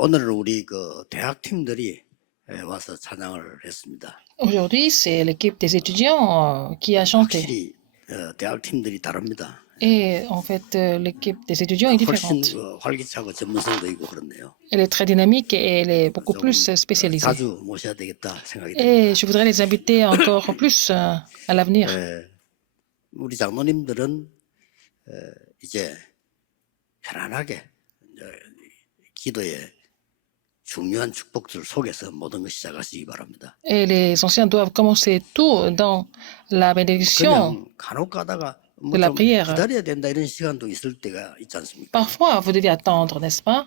오늘 우리 그 대학 팀들이 와서 찬양을 했습니다. Aujourd'hui, c'est l'équipe des étudiants qui a chanté. 확실히 대학 팀들이 다릅니다. Et en fait, l'équipe des étudiants est 훨씬 différente. 활기차고 전문성도 있고 그렇네요. Elle est très dynamique et elle est beaucoup 조금 plus spécialisée. 자주 모셔야 되겠다 생각이 Et 듭니다. je voudrais les inviter encore plus à l'avenir. 우리 장로님들은 이제 편안하게 이제 기도에 중요한 축복들 속에서 모든 걸 시작하시기 바랍니다. Et les anciens doivent commencer tout dans la bénédiction 그냥 간혹 가다가 뭐 de la 좀 prière. 기다려야 된다 이런 시간도 있을 때가 있지 않습니까? Parfois, vous devez attendre, n'est-ce pas?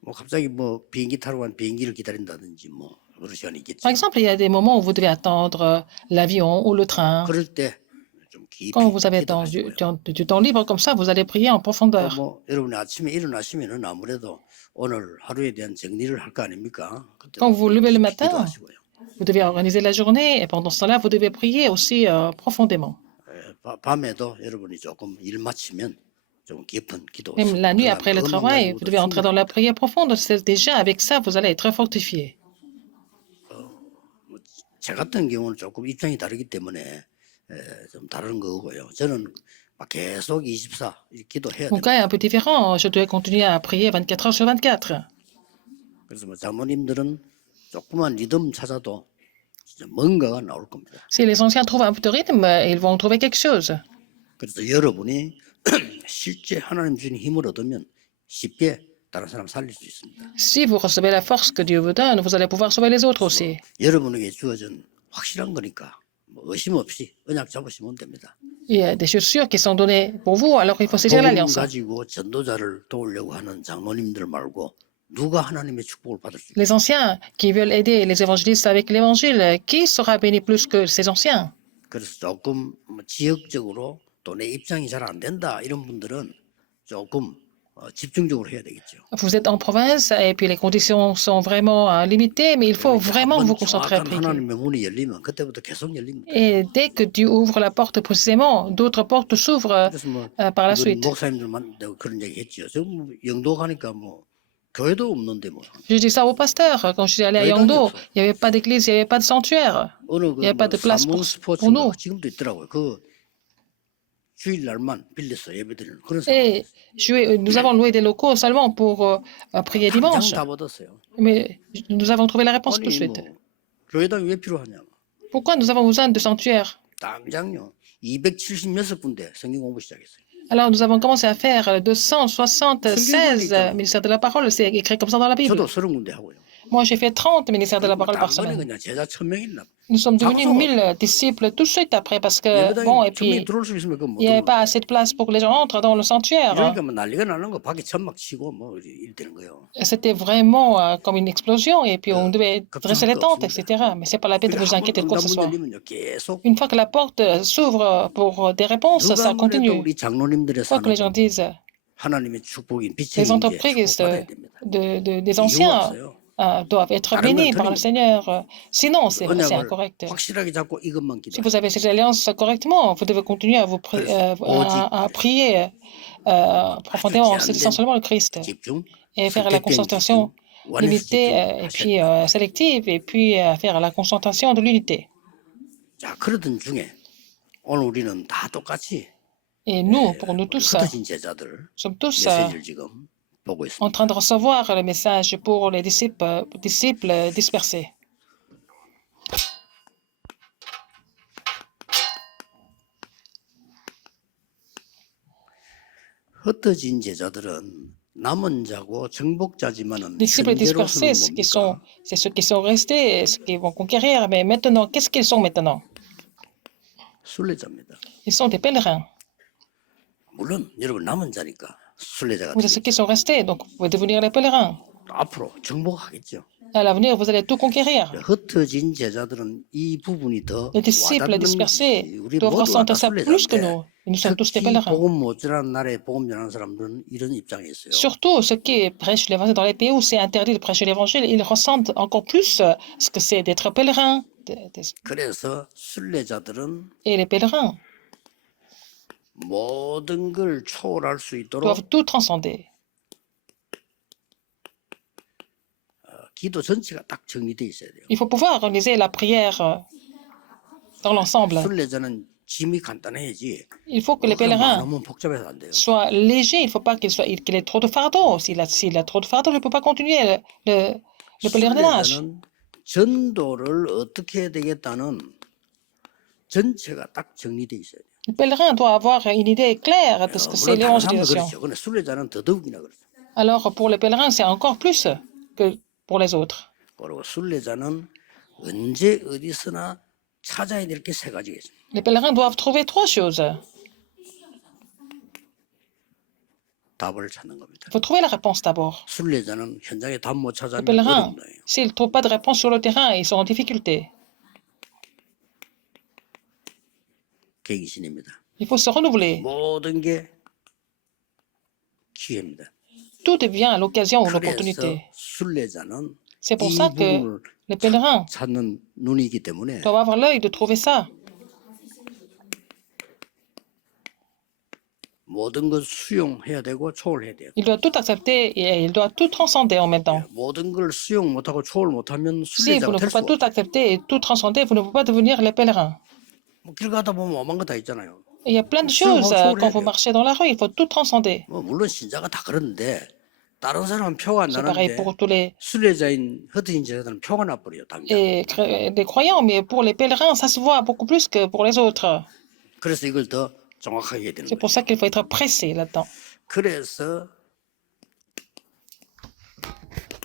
뭐 갑자기 뭐 비행기 타러 간 비행기를 기다린다든지 뭐 그런 시간이 있겠죠. Par exemple, il y a des moments où vous devez attendre l'avion ou le train. 그럴 때 좀 깊이 Quand vous avez 기도하시고요. du temps libre comme ça, vous allez prier en profondeur. 뭐 여러분이 아침에 일어나시면은 아무래도 오늘 하루에 대한 정리를 할 거 아닙니까? 그때 Quand vous levez le matin, 기도하시고요. vous devez organiser la journée et pendant ce temps-là, vous devez prier aussi profondément. 밤에도 여러분이 조금 일 마치면 좀 깊은 기도. Même la nuit après le travail, vous devez entrer dans la prière profonde. C'est déjà avec ça, vous allez être fortifié. 제 같은 경우는 조금 입장이 다르기 때문에 좀 다른 거고요. 저는 막 계속 24 기도해야 Mon 돼요. cas est un peu différent. Je dois continuer à prier 24 heures sur 24. 그래서 뭐 장모님들은 조그만 리듬 찾아도 진짜 뭔가가 나올 겁니다. Si les anciens trouvent un peu de rythme, ils vont trouver quelque chose. 그래서 여러분이 실제 하나님 주신 힘을 얻으면 쉽게 다른 사람 살릴 수 있습니다. Si vous recevez la force que Dieu vous donne, vous allez pouvoir sauver les autres aussi. 여러분에게 주어진 확실한 거니까 뭐 의심 없이 언약 잡으시면 됩니다. Il y a des choses sûres qui sont données pour vous, alors il faut saisir 복음 l'alliance. 가지고 전도자를 도우려고 하는 장로님들 말고 누가 하나님의 축복을 받을 수 있어요? Les anciens qui veulent aider les évangélistes avec l'évangile, qui sera béni plus que ces anciens? 그래서 조금 뭐 지역적으로 또 내 입장이 잘 안 된다 이런 분들은 조금 집중적으로 해야 되겠죠. Vous êtes en province et puis les conditions sont vraiment limitées, mais il faut vraiment vous concentrer à 정확한 prier. 하나님의 문이 열리면 그때부터 계속 열립니다. Et dès que Dieu ouvre la porte précisément, d'autres portes s'ouvrent 그래서 뭐 par la 우리 suite. 목사님들만 내가 그런 얘기 했죠. 저 뭐 영도 가니까 뭐 교회도 없는데 뭐 Je dis ça au pasteur. Quand je suis allé à Yangdo, il n'y avait pas d'église, il n'y avait pas de sanctuaire. 어느 Il n'y avait pas de place 사문 pour 스포츠가 nous. 지금도 있더라고요. 그 주일날만 빌려서 예배드리는 그런 상황. Et nous avons loué des locaux seulement pour prier 당장 dimanche. 다 받았어요. Mais nous avons trouvé la réponse tout de 아니 suite. 뭐 교회당이 왜 필요하냐? Pourquoi nous avons besoin de sanctuaires? 당장요. 276군데 성경 공부 시작했어요. Alors nous avons commencé à faire 276 ministères de la parole. C'est écrit comme ça dans la Bible. 저도 30군데 하고요. Moi, j'ai fait 30 ministères de la parole par 당번에 semaine. 그냥 제자 1000명이나. Nous sommes devenus 1000 disciples tout de suite après parce que, bon, et 예배당에 1000명이 puis, 들어올 수 있으면 그건 못 il n'y avait 들어오고. pas assez de place pour que les gens entrent dans le sanctuaire. 이러니까 뭐 난리가 나는 거 밖에 천막 치고 뭐 이렇게 되는 거예요. C'était vraiment comme une explosion et puis on devait dresser les tentes, etc. Mais c'est pas la peine de vous inquiéter de quoi que ce soit. 열리면요 계속 Une fois que la porte s'ouvre pour des réponses, 누가 ça 뭐래도 continue. 우리 장로님들의 Quoi que les gens 산업은 disent, 하나님의 축복인 빛의 les 임재 entreprises 축복받아야 됩니다. des 이유가 anciens 없어요. doivent être 다른 bénis 건 par le 틀립니다. Seigneur. Sinon, c'est 언약을 incorrect. 확실하게 잡고 이것만 Si 기도해요. vous avez ces alliances correctement, vous devez continuer à, à prier profondément en saisissant seulement le Christ 집중, et faire la 선택된 concentration 집중, 원해서 limitée et puis sélective et puis faire la concentration de l'unité. 자, 그러던 중에 오늘 우리는 다 똑같이 Et nous, pour nous tous, 흩어진 제자들 sommes tous 메시지를 지금 보고 en 있습니다. train de recevoir le message pour les disciples dispersés. 흩어진 제자들은 남은 자고 정복자지만은 Disciples 현재로서는 dispersés, 뭡니까? c'est ceux qui sont restés, ceux qui vont conquérir. Mais maintenant, qu'est-ce qu'ils sont maintenant? 순례자입니다. Ils sont des pèlerins. 물론 여러분 남은 자니까 순례자가 Vous êtes ceux 되겠죠. qui sont restés, donc vous pouvez devenir les pèlerins. 앞으로 정복하겠죠. À l'avenir, vous allez tout conquérir. 흩어진 제자들은 이 부분이 더 Les disciples dispersés 와닿는지 우리 doivent 모두가 다 ressentir ça plus que 순례자인데 nous. Et nous sommes tous des 특히 pèlerins. 복음 모자란 나라에 복음 전하는 사람들은 이런 입장에 있어요. Surtout ceux qui prêchent l'évangile dans les pays où c'est interdit de prêcher l'évangile, ils ressentent encore plus ce que c'est d'être pèlerin. 그래서 순례자들은 Et les pèlerins 모든 걸 초월할 수 있도록 doivent tout transcender. 기도 전체가 딱 정리돼 있어야 돼요. Il faut pouvoir organiser la prière dans l'ensemble. 순례자는 짐이 간단해야지. Il faut que les 그게 pèlerins 많으면 복잡해서 안 돼요. soient légers. Il ne faut pas qu'il ait trop de fardeau. S'il a trop de fardeau, il ne peut pas continuer le pèlerinage. 순례자는 전도를 어떻게 해야 되겠다는 전체가 딱 정리돼 있어야 돼요. Le pèlerin doit avoir une idée claire de ce que c'est 물론 다른 사람도 l'évangélisation. 그렇죠. 근데 순례자는 더더욱이나 그렇죠. Alors, pour les pèlerins, c'est encore plus que pour les autres. 그리고 순례자는 언제 어디서나 찾아야 될 게 세 가지가 있습니다. Les pèlerins doivent trouver trois choses. 답을 찾는 겁니다. Il faut trouver la réponse d'abord. 순례자는 현장에 답 못 Les 찾아면 pèlerins, 어렵다. s'ils ne trouvent pas de réponse sur le terrain, ils sont en difficulté. 갱신입니다. Il faut se renouveler. 모든 게 기회입니다. Tout devient l'occasion ou 그래서 l'opportunité. 순례자는 C'est pour 이 ça que 부분을 les pèlerins 찾는 눈이기 때문에 doivent avoir l'œil de trouver ça. 모든 걸 수용해야 되고 초월해야 돼요. Il doit tout accepter et il doit tout transcender en même temps. 모든 걸 수용 못하고 초월 못하면 Si vous 순례자가 ne 될 pouvez pas 수가 tout accepter et tout transcender, vous ne pouvez pas devenir les pèlerins. 길 가다 보면 오만 거 다 있잖아요. Et il y a plein de 수용하고 choses quand vous 초월해야 돼요. marchez dans la rue, il faut tout transcender. 물론 신자가 다 그러는데 다른 사람은 표가 안 C'est pareil 나는데 pour tous les 순례자인 흩어진 제자들은 표가 나버려요. 당장. les croyants, mais pour les pèlerins, ça se voit beaucoup plus que pour les autres. 그래서 이걸 더 정확하게 해야 되는 C'est 거예요. pour ça qu'il faut être pressé là-dedans. 그래서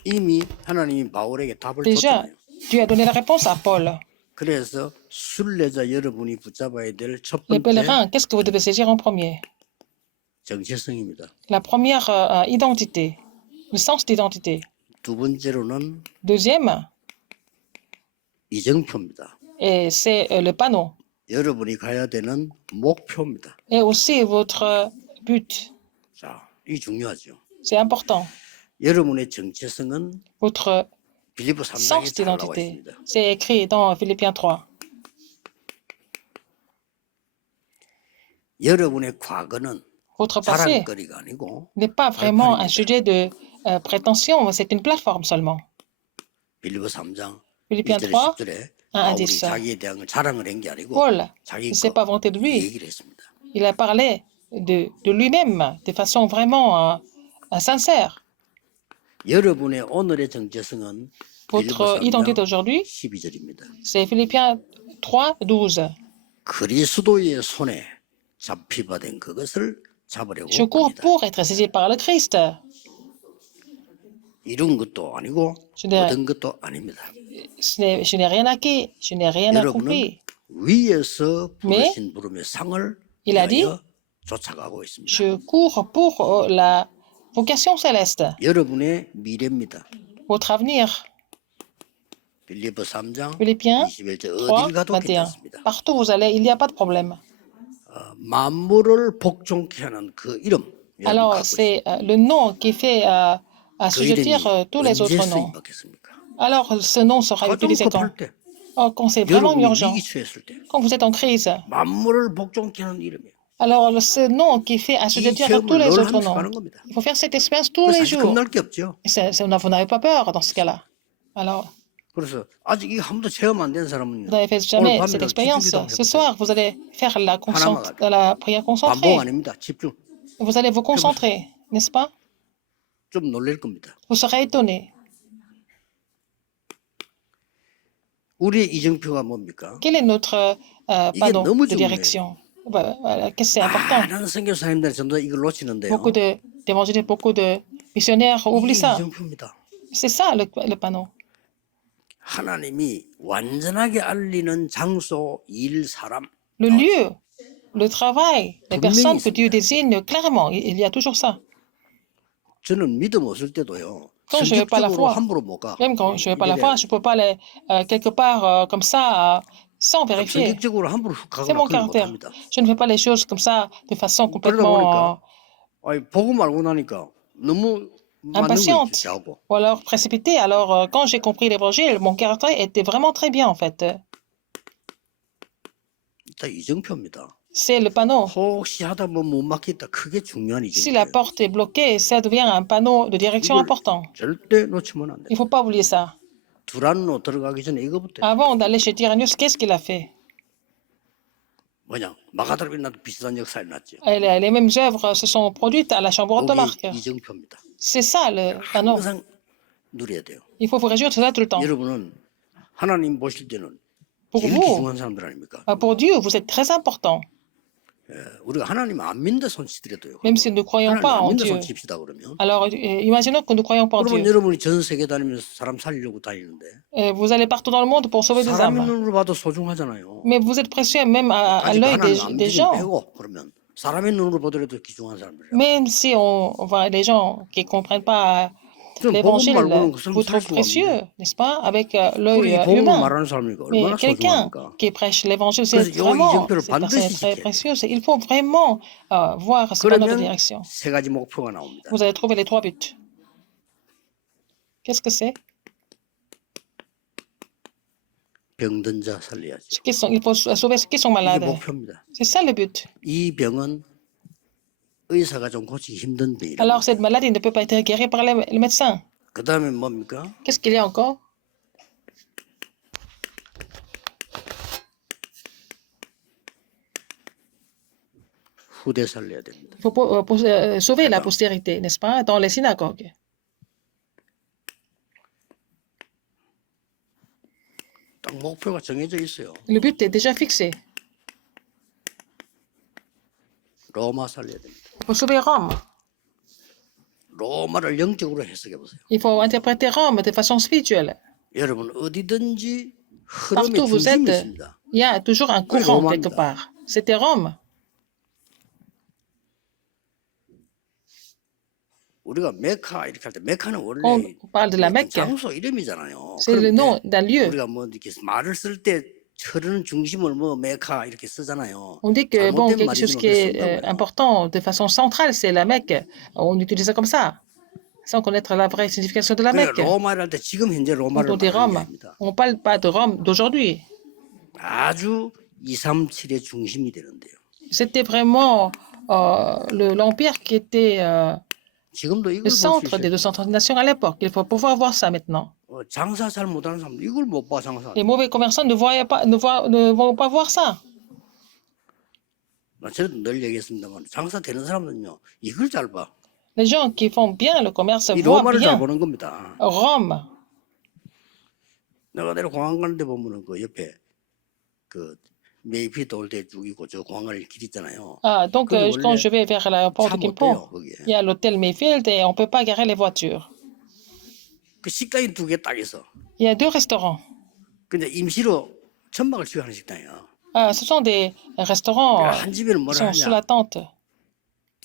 이미 하나님이 바울에게 답을 Déjà, 줬잖아요. Dieu a donné la réponse à Paul. 그래서 순례자 여러분이 붙잡아야 될 첫 Les 번째 pèlerins, qu'est-ce que vous devez saisir en premier? 정체성입니다. La première identité, le sens d'identité. 두 번째로는 Deuxième, 이정표입니다. et c'est le panneau. 여러분이 가야 되는 목표입니다. Et aussi votre but. 자, 이 중요하죠. C'est important. 여러분의 정체성은 Votre 빌립보 3장에 sens 잘 나와 d'identité. 있습니다. C'est écrit dans Philippiens 3. 여러분의 과거는 Votre passé 자랑거리가 아니고 n'est pas vraiment un sujet de prétention, c'est une plateforme seulement. 빌립보 3장 Philippiens 1절에 3, 10절에 1 à 바울이 10. 자기에 대한 걸 자랑을 한 게 아니고 Paul 자기 ne s'est pas vanté de lui. 얘기를 했습니다. Il a parlé de lui-même de façon vraiment sincère. 여러분의 오늘의 정체성은 빌립보 Votre identité 3장 d'aujourd'hui, 12절입니다. c'est Philippiens 3, 12. 그리스도의 손에 잡히받은 그것을 잡으려고 Je cours 합니다. pour être saisi par le Christ. 이룬 것도 아니고 네. 얻은 것도 아닙니다. Je n'ai rien acquis, je n'ai rien 여러분은 accompli. 위에서 Mais 부르신 부름의 상을 il a dit, 위하여 쫓아가고 있습니다. je cours pour la vocation céleste, 여러분의 미래입니다. votre avenir. 빌립보 3장 Philippiens 21절 3, 어딜 가도 21. 괜찮습니다. Partout où vous allez, il n'y a pas de problème. 만물을 복종케 하는 그 이름 여러분 Alors, 갖고 c'est le nom qui fait 그 assujettir 이름이 tous les 언제 autres noms. 쓰임받겠습니까? Alors, ce nom sera 가장 utilisé quand? 급할 때 Quand c'est vraiment 여러분이 urgent, 위기 처했을 때 quand vous êtes en crise. 만물을 복종케 하는 이름이에요. Alors, ce nom qui fait 이 assujettir tous 체험을 les 늘 autres 하면서 noms. 가는 겁니다. Il faut faire cette expérience tous 그래서 les 사실 jours. 겁날 게 없죠. Vous n'avez pas peur dans ce cas-là. Alors, 그래서 아직 이 한 번도 체험 안 된 사람은요. vous n'avez fait 오늘 jamais 밤에 cette expérience. 집중기도 Ce 해보세요. soir, vous allez faire la prière 반복 concentrée. 아닙니다. 집중. Vous allez vous concentrer, n'est-ce pas? 좀 놀랄 겁니다. Vous serez étonné. 우리의 이정표가 뭡니까? Quel est notre panneau 너무 de 중요해요. direction? Voilà, qu'est-ce que c'est important. 많은 선교사님들 전부 다 이걸 놓치는데요. Beaucoup d'évangélistes, beaucoup de missionnaires oublient ça. 이정표입니다. C'est ça le panneau. 하나님이 완전하게 알리는 장소, 일, 사람. Le lieu, le travail, les 분명히 personnes que 있습니다. Dieu désigne clairement. Il y a toujours ça. 저는 믿음 없을 때도요. Quand je n'ai pas la 성격적으로 foi, 함부로 못 가. même quand je n'ai pas la 이래야 foi, je ne peux pas aller quelque part comme ça sans vérifier. 성격적으로 함부로 훅 C'est mon 가거나 그걸 못 caractère. 합니다. Je ne fais pas les choses comme ça de façon 그러다 complètement 보니까 보고 말고 나니까 너무 맞는 거 impatiente 있죠. 하고. ou alors précipitée. Alors, quand j'ai compris l'évangile, mon caractère était vraiment très bien en fait. 일단 이정표입니다. c'est le panneau. 혹시 하다 보면 못 막히겠다. 그게 중요한 Si la 이점이에요. porte est bloquée, ça devient un panneau de direction 이걸 important. 절대 놓치면 안 Il 돼. ne faut pas oublier ça. 두란노 들어가기 전에 이거부터 Avant d'aller chez Tyrannius, qu'est-ce qu'il a fait? 뭐냐 마가다락이나도 비슷한 역사를 났죠. Les mêmes œuvres se sont produites à la chambre haute de Marc. 이게 이정표입니다. C'est ça le panneau. 항상 누려야 돼요. Il faut vous réjouir de ça tout le temps. 여러분은 하나님 보실 때는 Pour 제일 vous, 귀중한 사람들 아닙니까? pour Dieu, vous êtes très important. 우리가 하나님 안 믿는다 손치더라도요. Même si nous ne croyons 하나님 pas 안 en 믿는다 Dieu. 손칩시다 그러면. Alors, imaginons que nous ne croyons pas en 그러면 Dieu. 여러분이 전 세계 다니면서 사람 살리려고 다니는데 Vous allez partout dans le monde pour sauver des 사람의 âmes. 눈으로 봐도 소중하잖아요. Mais vous êtes précieux même à 아직 l'œil 하나님 안 des 믿으면 gens. 빼고 그러면 사람의 눈으로 보더라도 귀중한 사람들이에요. Même si on voit les gens qui ne comprennent pas 복음 l'évangile, 말고는 그 사람 vous 살 trouvent 수가 précieux, 없네. n'est-ce pas, avec l'œil 우리 복음을 humain. 말하는 사람이니까 Mais 얼마나 quelqu'un 소중합니까? qui prêche l'évangile, c'est 그래서 이 vraiment, 이정표를 cette personne 반드시 est très 지켜야 돼요. précieuse. Il faut vraiment voir ce panneau de 그러면 direction. 세 가지 목표가 나옵니다. Vous allez trouver les 3 buts. Qu'est-ce que c'est? 병든 자 살려야죠. Il faut sauver ceux qui sont 이게 malades. 목표입니다. C'est ça le but. 이 병은 의사가 좀 고치기 힘든 병이에요. Alors, cette maladie ne peut pas être guérie par le médecin. 그 다음에 뭡니까? Qu'est-ce qu'il y a encore? 후대 살려야 됩니다. Il faut sauver la postérité, n'est-ce pas, dans les synagogues. 딱 목표가 정해져 있어요. Le but est déjà fixé. 로마 살려야 됩니다. Il faut sauver Rome. 로마를 영적으로 해석해 보세요. Il faut interpréter Rome de façon spirituelle. 여러분 어디든지 흐름의 Partout où vous 중심이 êtes, 있습니다. il y a toujours un courant Rome. quelque part. C'était Rome. 우리가 메카 이렇게 할 때 메카는 원래 On parle de la Mecque. 장소 이름이잖아요. C'est le nom d'un lieu. 우리가 뭐 이렇게 말을 쓸 때 흐르는 중심을 뭐 메카 이렇게 쓰잖아요. On dit que bon, 잘못된 quelque chose 말이지만 qui 그렇게 est 쓴단 말이에요. important de façon centrale, c'est la Mecque. On utilise ça comme ça, sans connaître la vraie signification de la Mecque. 그러니까 로마를 할 때 지금 현재 Quand 로마를 on dit 말하는 게 Rome, 아닙니다. on ne parle pas de Rome d'aujourd'hui. 아주 237의 중심이 되는데요. C'était vraiment l'empire qui était 지금도 이걸 le 볼 수 centre des 있어요. 230 nations à l'époque. Il faut pouvoir voir ça maintenant. 장사 잘 못하는 사람들 이걸 못 봐 장사. Les mauvais commerçants ne vont pas voir ça. 저도 늘 얘기했습니다만 장사 되는 사람들은요 이걸 잘 봐. Les gens qui font bien le commerce 이 voient 로마를 잘 bien 보는 겁니다. Rome. 내가 내려 공항 가는데 보면은 그 옆에 그 메이피드 올때 쭉이고 저 공항 갈 길 있잖아요. Donc, 그게 quand 원래 je vais vers l'aéroport de 차 못 Gimpo, 돼요 거기에. il y a l'hôtel Mayfield et on ne peut pas garer les voitures. 그 식당이 두 개 딱 있어. Il y a 2 restaurants. 근데 임시로 천막을 치고 하는 식당이야. Ce sont des restaurants 한 집에는 qui 뭐라 sont sous la 하냐? tente.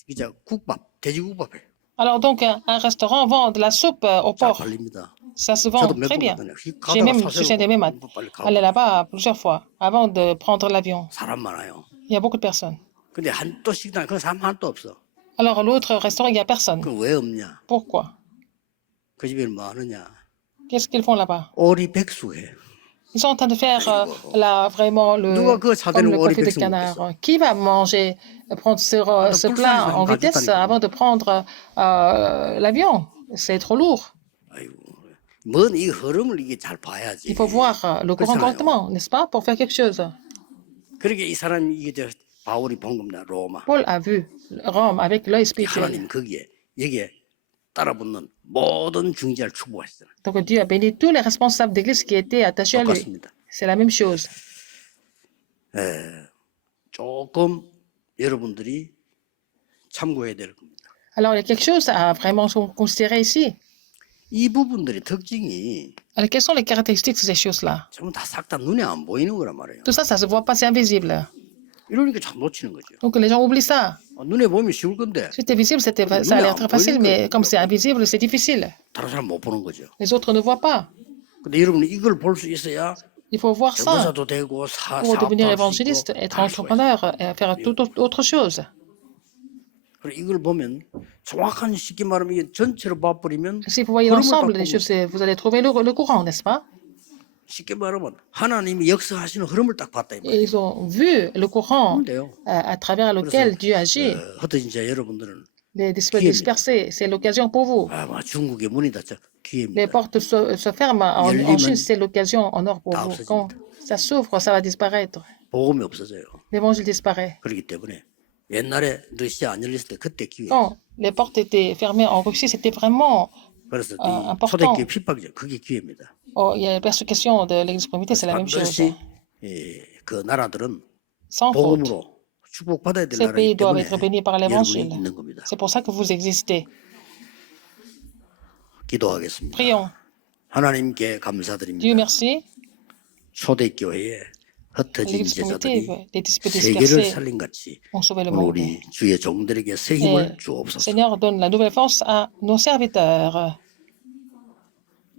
이제 국밥, 돼지국밥을 Alors, donc, un restaurant vend de la soupe au 잘 porc. 팔립니다. Ça se vend 저도 몇 très 번 bien. 갔다네요. J'ai même, je suis même 빨리 allé 가고 là-bas plusieurs fois avant de prendre l'avion. 사람 많아요. Il y a beaucoup de personnes. 근데 한 또 식당 그 사람 하나도 없어. Alors, l'autre restaurant, il n'y a personne. 그 왜 없냐? Pourquoi? 그 집에는 뭐 하느냐? Qu'est-ce qu'ils font là-bas? 오리 백숙해. Ils sont en train de faire vraiment 누가 그 comme 차대는 le 오리 confit de 백숙 canard. 먹겠어? Qui va manger, prendre ce plat en vitesse avant de prendre l'avion? C'est trop lourd. 아이고, 뭔 이 흐름을 이게 잘 봐야지. Il faut voir le courant 그렇잖아요. correctement, n'est-ce pas, pour faire quelque chose. 그러게 이 사람이 이게 저 바울이 본 겁니다. 로마. Paul a vu Rome avec l'œil spirituel. 하나님 거기에 여기에 따라붙는 모든 중재를 축복하시잖아요. Donc Dieu a béni tous les responsables d'église qui étaient attachés à lui. 똑같습니다. C'est la même chose. 조금 여러분들이 참고해야 될 겁니다. Alors, il y a quelque chose à vraiment considérer ici. 이 부분들의 특징이 Alors, quelles sont les caractéristiques de ces choses-là? 전부 다 싹 다 눈에 안 보이는 거란 말이에요. Tout ça, ça se voit pas, c'est invisible. 이러니까 참 놓치는 거죠. Donc les gens oublient ça. 눈에 보면 쉬울 건데 Si c'était visible, ça a l'air très facile, mais comme c'est invisible, c'est difficile. 다른 사람 못 보는 거죠. Les autres ne voient pas. 근데 여러분이 이걸 볼 수 있어야 Il faut voir ça 전도사도 되고 pour devenir 사업도 할 수 évangéliste, 있고 être 다 할 수가 있어요. entrepreneur et faire toute autre chose. 그리고 이걸 보면 정확한 쉽게 말하면 이게 전체로 봐버리면 Si vous voyez 흐름을 l'ensemble des 바꾸고 choses, vous allez trouver le courant, n'est-ce pas? 쉽게 말하면 하나님이 역사하시는 흐름을 딱 봤다 이 Et 말이에요. ils ont vu le courant 그러면 돼요. à travers lequel Dieu agit. 흩어진 자 여러분들은 Les disciples 기회입니다. dispersés, c'est l'occasion pour vous. 막 중국의 문이 닫혀 Les 기회입니다. portes se ferment en 열리면 Chine, c'est l'occasion en or pour 다 vous. 없어집니다. Quand ça s'ouvre, ça va disparaître. 복음이 없어져요. L'évangile disparaît. 그렇기 때문에 옛날에 러시아 안 열렸을 때 그때 기회. Quand les portes étaient fermées en Russie, c'était vraiment. 그래서 이 important. 초대교회 핍박이죠. 그게 기회입니다. Oh, il y a la persécution de l'église communauté, c'est la même chose. 반드시 그 나라들은 Sans faute. 복음으로 축복받아야 될 Ces 나라이기 pays doivent 때문에 être bénis par 여러분이 l'évangile. 있는 겁니다. C'est pour ça que vous existez. 기도하겠습니다. Prions. 하나님께 Dieu 감사드립니다. merci. 초대교회에 흩어진 L'église 제자들이 primitive, les disciples 세계를 dispersés 살린 같이 ont sauvé le 오늘 monde. 우리 주의 종들에게 새 Et 힘을 주옵소서. Seigneur, donne la nouvelle force à nos serviteurs.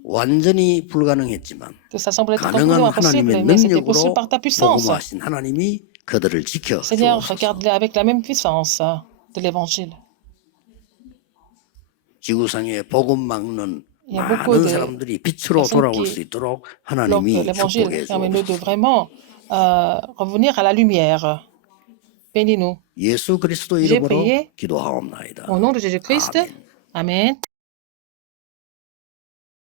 완전히 불가능했지만 Que ça semble être 가능한 complètement impossible, 하나님의 mais c'était possible 능력으로 par ta puissance. 복음하신 하나님이 그들을 지켜 Seigneur, 주옵소서. regarde-les avec la même puissance de l'évangile. 지구상에 복음 막는 Il y a beaucoup 많은 de 사람들이 빛으로 personnes 돌아올 qui 수 있도록 bloquent 하나님이 l'évangile. 축복해 Permets-nous de 주옵소서. vraiment revenir à la lumière. Bénis-nous. 예수 그리스도 J'ai 이름으로 prié 기도하옵나이다. au nom de Jésus-Christ. 아멘. Amen.